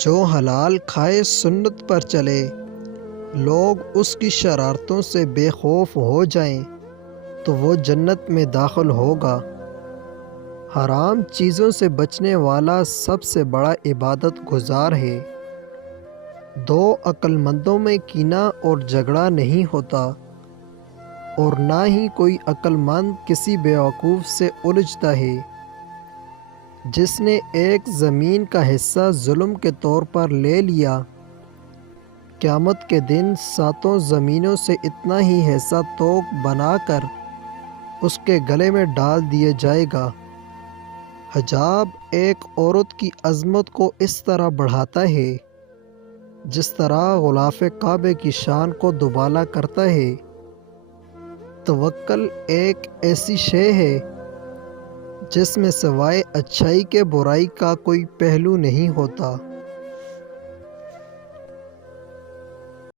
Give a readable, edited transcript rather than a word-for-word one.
جو حلال کھائے سنت پر چلے، لوگ اس کی شرارتوں سے بے خوف ہو جائیں تو وہ جنت میں داخل ہوگا۔ حرام چیزوں سے بچنے والا سب سے بڑا عبادت گزار ہے۔ دو عقل مندوں میں کینہ اور جھگڑا نہیں ہوتا، اور نہ ہی کوئی عقل مند کسی بیوقوف سے الجھتا ہے۔ جس نے ایک زمین کا حصہ ظلم کے طور پر لے لیا، قیامت کے دن 7 زمینوں سے اتنا ہی حصہ توق بنا کر اس کے گلے میں ڈال دیا جائے گا۔ حجاب ایک عورت کی عظمت کو اس طرح بڑھاتا ہے جس طرح غلاف کعبے کی شان کو دوبالا کرتا ہے۔ توکل ایک ایسی شے ہے جس میں سوائے اچھائی کے برائی کا کوئی پہلو نہیں ہوتا۔